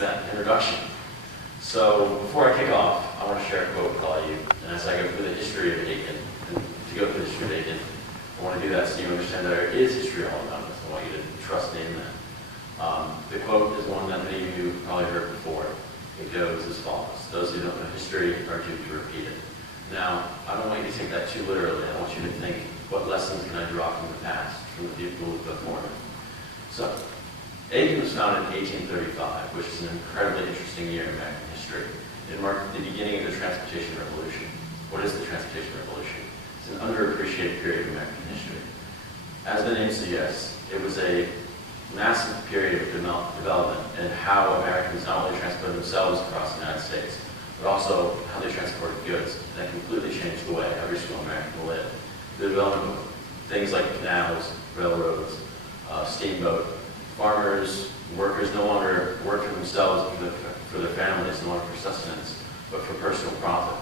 for that introduction. So before I kick off, I want to share a quote with all of you. And as I go through the history of Aiken, and to go through the history of Aiken, I want to do that so you understand that there is history all about this. I want you to trust me in that. The quote is one that many of you probably heard before. It goes as follows: those who don't know history are doomed to repeat it. Now, I don't want you to take that too literally. I want you to think, what lessons can I draw from the past, from the people before me? So, Aiken was founded in 1835, which is an incredibly interesting year in American history. It marked the beginning of the Transportation Revolution. What is the Transportation Revolution? It's an underappreciated period of American history. As the name suggests, it was a massive period of development in how Americans not only transported themselves across the United States, but also how they transported goods. And that completely changed the way every single American lived. The development of things like canals, railroads, steamboat, farmers, workers no longer worked for themselves, for their families, no longer for sustenance, but for personal profit.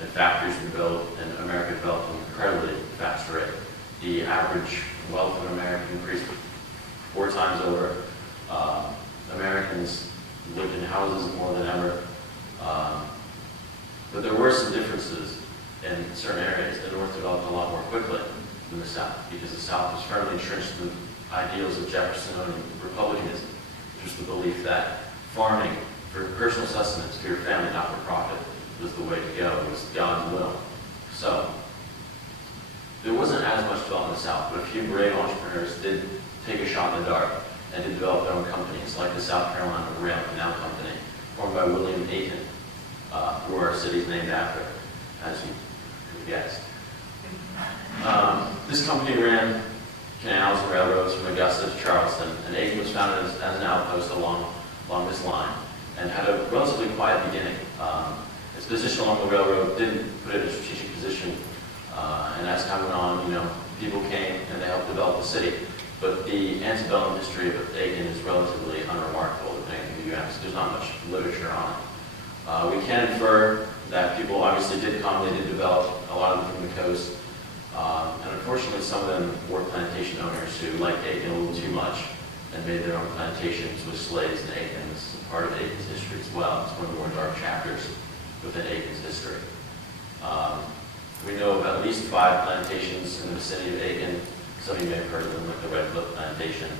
And factories were built, and America developed at an incredibly fast rate. The average wealth of America increased 4 times over. Americans lived in houses more than ever. But there were some differences in certain areas. The North developed a lot more quickly than the South, because the South was firmly entrenched in the ideals of Jeffersonian republicanism, which was the belief that farming for personal sustenance, for your family, not for profit, was the way to go. It was God's will. So, there wasn't as much development in the South, but a few brave entrepreneurs did take a shot in the dark and did develop their own companies, like the South Carolina Rail Canal Company, formed by William Aiken, who our city's named after, as you could guess. This company ran canals and railroads from Augusta to Charleston, and Aiken was founded as an outpost along this line, and had a relatively quiet beginning. Its position along the railroad didn't put it in a strategic position, and as time went on, people came and they helped develop the city. But the antebellum history of Aiken is relatively unremarkable, depending on who you ask. There's not much literature on it. We can infer that people obviously did come, they did develop, a lot of them from the coast. And unfortunately, some of them were plantation owners who liked Aiken a little too much and made their own plantations with slaves in Aiken. This is part of Aiken's history as well. It's one of the more dark chapters within Aiken's history. We know of at least 5 plantations in the vicinity of Aiken. Some of you may have heard of them, like the Red Cliff Plantation.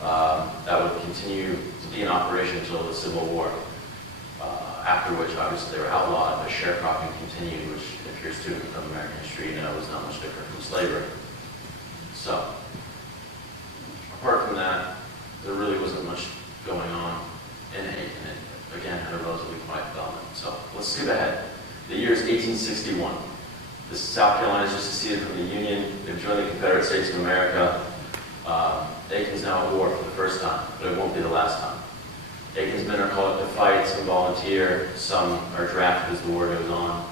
That would continue to be in operation until the Civil War, after which obviously they were outlawed, but sharecropping continued, which if you're a student of American history, you know is not much different from slavery. So, apart from that, there really wasn't much going on in Aiken. It, again, had a relatively quiet development. So, let's skip ahead. The year is 1861. The South Carolina is just seceded from the Union. They've joined the Confederate States of America. Aiken's now at war for the first time, but it won't be the last time. Aiken's men are called to fight, some volunteer, some are drafted as the war goes on.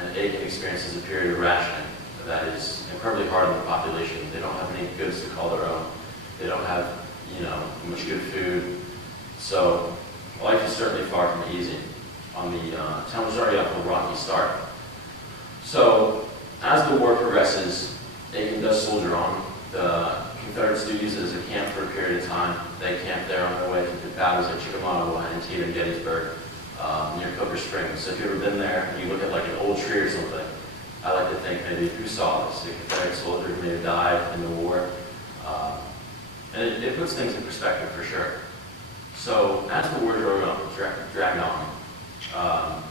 And Aiken experiences a period of rationing that is incredibly hard on the population. They don't have any goods to call their own. They don't have, much good food. So life is certainly far from easy. Town was already off to a rocky start. So as the war progresses, Aiken does soldier on. The Confederates do use it as a camp for a period of time. They camp there on their way to battles at Chickamauga, Antietam, Gettysburg, near Coker Springs. So if you've ever been there and you look at like an old tree or something, I like to think maybe who saw this? The Confederate soldier who may have died in the war. And it puts things in perspective for sure. So as the war dragged on,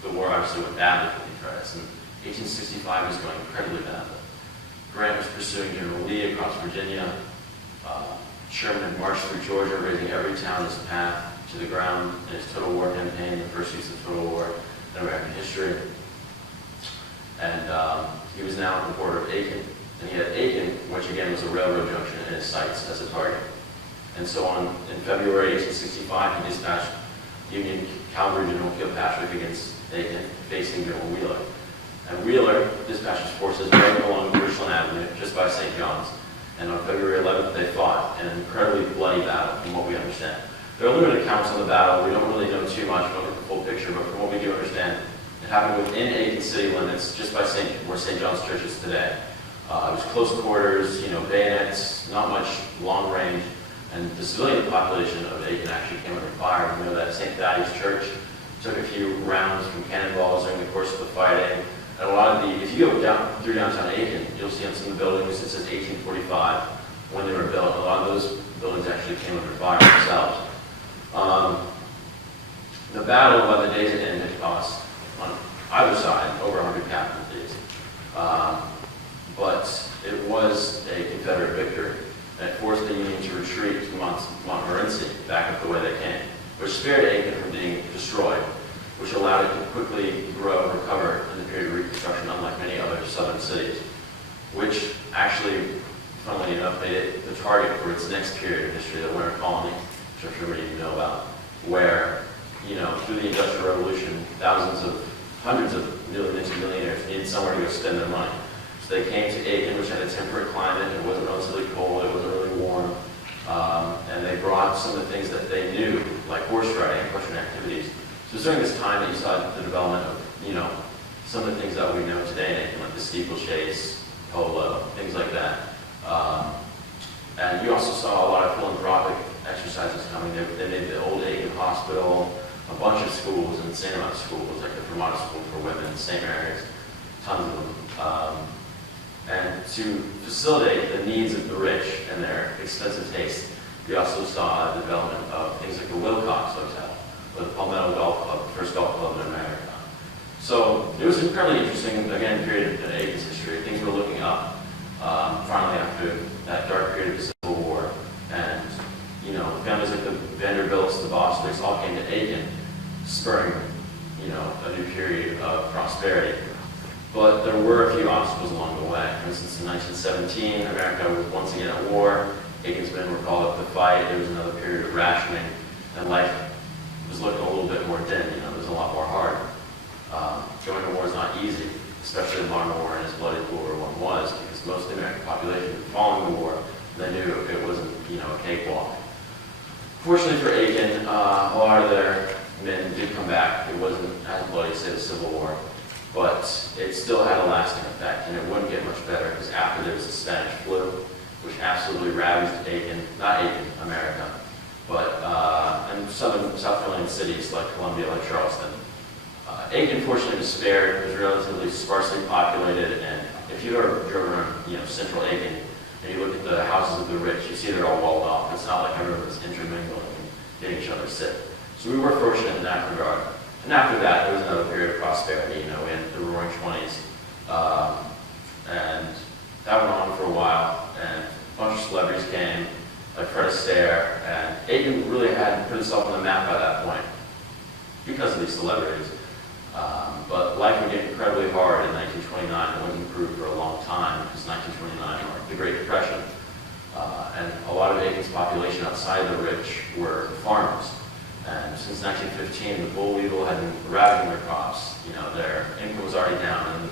the war obviously went badly for the Confederates, and 1865 was going incredibly badly. Grant was pursuing General Lee across Virginia. Sherman had marched through Georgia, raising every town in his path to the ground in his total war campaign, the first use of total war in American history. And he was now at the border of Aiken. And he had Aiken, which again was a railroad junction, in his sights as a target. And so in February 1865, he dispatched Union Cavalry General Kilpatrick against Aiken, facing General Wheeler. And Wheeler dispatched his forces right along Richland Avenue, just by St. John's. And on February 11th, they fought in an incredibly bloody battle, from what we understand. There are limited accounts on the battle. We don't really know too much. We don't get the full picture, but from what we do understand, it happened within Aiken city limits, just by where St. John's Church is today. It was close quarters, bayonets, not much long range. And the civilian population of Aiken actually came under fire. We know that St. Thaddeus Church took a few rounds from cannonballs during the course of the fighting. And a lot of the, if you go down through downtown Aiken, you'll see on some of the buildings it says 1845 when they were built. A lot of those buildings actually came under fire themselves. The battle, by the days it ended, cost on either side over 100 casualties. But it was a Confederate victory, and it forced the Union to retreat to Montmorency, back up the way they came, which spared Aiken from being destroyed, which allowed it to quickly grow and recover in the period of Reconstruction, unlike many other southern cities, which actually, funnily enough, made it the target for its next period of history, the Winter Colony, which I'm sure many of you know about, where, through the Industrial Revolution, hundreds of millionaires needed somewhere to go spend their money. So they came to Aiken, which had a temperate climate. It wasn't relatively cold, it wasn't really warm. And they brought some of the things that they knew, like horse riding and equestrian activities. So it was during this time that you saw the development of, some of the things that we know today in Aiken, like the steeplechase, polo, things like that. And you also saw a lot of philanthropic exercises coming. They made the old Aiken Hospital, a bunch of schools, an insane amount of schools, like the Vermont School for Women, St. Mary's, tons of them. And to facilitate the needs of the rich and their expensive taste, we also saw the development of things like the Wilcox Hotel, or the Palmetto Golf Club, the first golf club in America. So it was incredibly interesting, again, period in Aiken's history. Things were looking up, finally after that dark period of the Civil War. And, families like the Vanderbilts, the Bostwicks, all came to Aiken, spurring, a new period of prosperity. But there were a few obstacles along the way. For instance, in 1917, America was once again at war. Aiken's men were called up to fight. There was another period of rationing, and life was looking a little bit more dim. It was a lot more hard. Going to war is not easy, especially the modern war and as bloody as World War I was, because most of the American population following the war, they knew it wasn't, a cakewalk. Fortunately for Aiken, a lot of their men did come back. It wasn't as bloody as the Civil War, but it still had a lasting effect, and it wouldn't get much better because after there was the Spanish flu, which absolutely ravaged Aiken, not Aiken, America, but and South Carolina cities like Columbia, like Charleston. Aiken, fortunately, was spared. It was relatively sparsely populated, and if you ever drove around, central Aiken, and you look at the houses of the rich, you see they're all walled off. It's not like everyone's intermingling and getting each other sick. So we were fortunate in that regard. And after that, there was another period of prosperity, in the Roaring 20s. And that went on for a while, and a bunch of celebrities came, like Fred Astaire, and Aiken really had put itself on the map by that point because of these celebrities. But life would get incredibly hard in 1929. It wouldn't improve for a long time because 1929 marked the Great Depression. And a lot of Aiken's population outside the rich were farmers. And since 1915, the boll weevil had been ravaging their crops. Their income was already down, and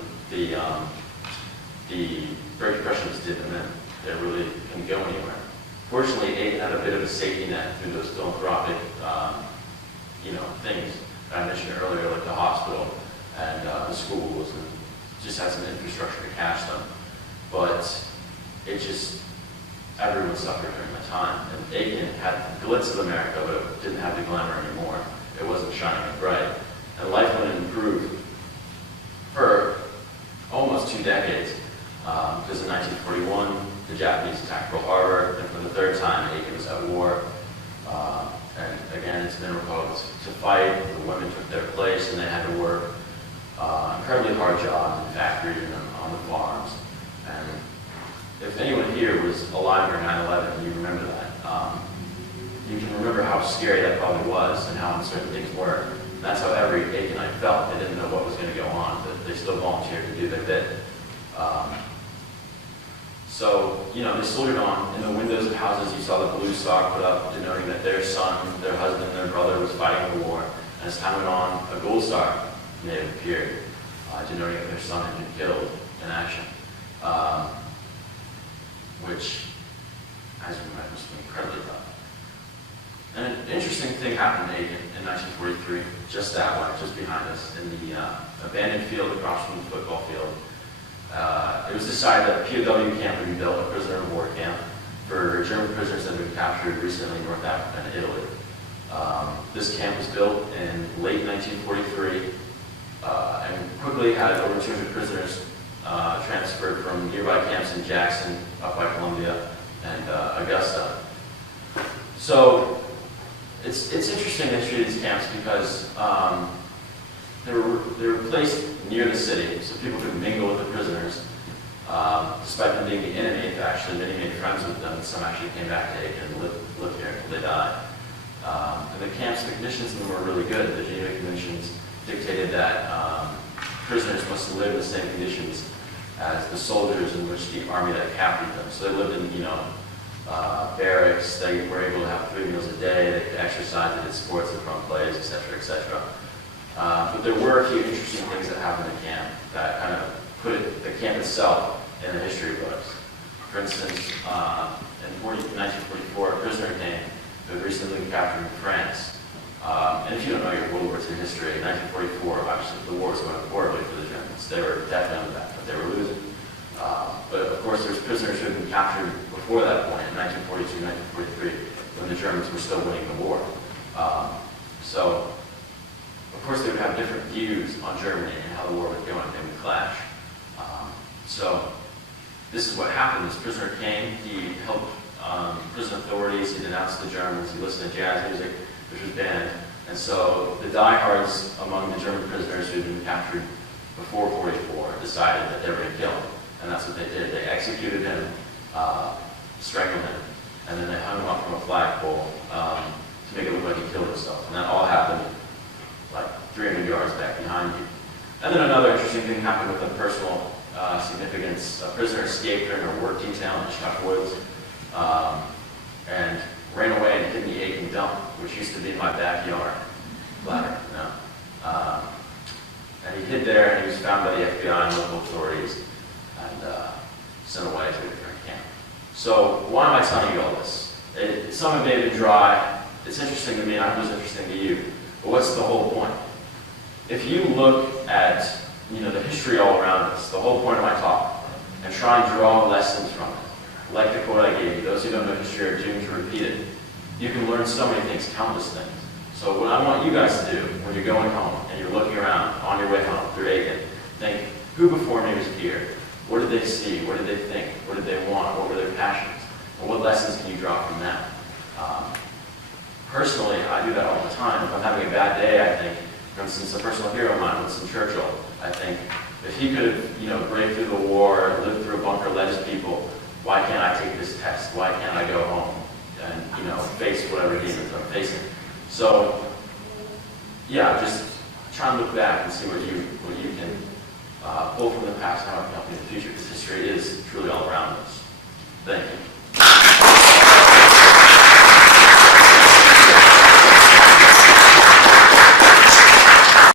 the Great Depression just did them in. They really couldn't go anywhere. Fortunately, Aiken had a bit of a safety net through those philanthropic, things I mentioned earlier, like the hospital and the schools, and just had some infrastructure to catch them. But everyone suffered during that time. And Aiken had the glitz of America, but it didn't have the glamour anymore. It wasn't shining and bright. And life wouldn't improve for almost 2 decades. Because in 1941, the Japanese attacked Pearl Harbor, and for the third time, Aiken was at war. And again, it's been recalled to fight. The women took their place, and they had to work incredibly hard jobs in factories and on the farms. And if anyone here was alive during 9/11, you remember that. You can remember how scary that probably was and how uncertain things were. And that's how every Aikenite felt. They didn't know what was going to go on, but they still volunteered to do their bit. So, they soldiered on. In the windows of houses, you saw the blue star put up, denoting that their son, their husband, their brother was fighting the war. And as time went on, a gold star may have appeared, denoting that their son had been killed in action. Which, as you might, was incredibly tough. And an interesting thing happened in Aiken in 1943, just that way, just behind us, in the abandoned field across from the football field. It was decided that a POW camp would be built, a prisoner of war camp, for for German prisoners that had been captured recently in North Africa and Italy. This camp was built in late 1943 and quickly had over 200 prisoners transferred from nearby camps in Jackson, up by Columbia, and Augusta. So it's interesting the history of these camps because they were placed near the city so people could mingle with the prisoners. Despite them being the enemy, actually many made friends with them, and some actually came back to Aiken and lived here until they died. And the camps, the conditions in them were really good. The Geneva Conventions dictated that prisoners must live in the same conditions as the soldiers in which the army that captured them. So they lived in, barracks. They were able to have 3 meals a day. They could exercise, they did sports, they put on plays, etc., etc. But there were a few interesting things that happened in camp that kind of put the camp itself in the history books. For instance, in 1944, a prisoner came who had recently been captured in France. And if you don't know your World War II history, in 1944, obviously the war was going horribly for the Germans. They were definitely on the back, but they were losing. But of course, there's prisoners who had been captured before that point, in 1942, 1943, when the Germans were still winning the war. So, of course, they would have different views on Germany and how the war was going. They would clash. So, this is what happened. This prisoner came. He helped prison authorities. He denounced the Germans. He listened to jazz music, which was banned. And so, the diehards among the German prisoners who had been captured before 44 decided that they were going to kill him. And that's what they did. They executed him, strangled him, and then they hung him up from a flagpole to make it look like he killed himself. And that all happened like 300 yards back behind you. And then another interesting thing happened with a personal significance. A prisoner escaped during a work detail in the Chuck Woods and ran away and hid in the Aiken dump, which used to be in my backyard. Flatter, no. And he hid there, and he was found by the FBI and local authorities and sent away to a different camp. So why am I telling you all this? Some of it may have been dry. It's interesting to me, and I hope it's interesting to you. But what's the whole point? If you look at the history all around us, the whole point of my talk, and try and draw lessons from it, like the quote I gave you, those who don't know history are doomed to repeat it, you can learn so many things, countless things. So what I want you guys to do when you're going home and you're looking around on your way home through Aiken, think, who before me was here? What did they see? What did they think? What did they want? What were their passions? And what lessons can you draw from that? Personally, I do that all the time. If I'm having a bad day, I think, for instance, a personal hero of mine, Winston Churchill, I think, if he could have, braved through the war, lived through a bunker, led his people, why can't I take this test? Why can't I go home and, face whatever demons I'm facing? So, yeah, just try and look back and see what you can pull from the past and how it can help you in the future, because history is truly all around us. Thank you.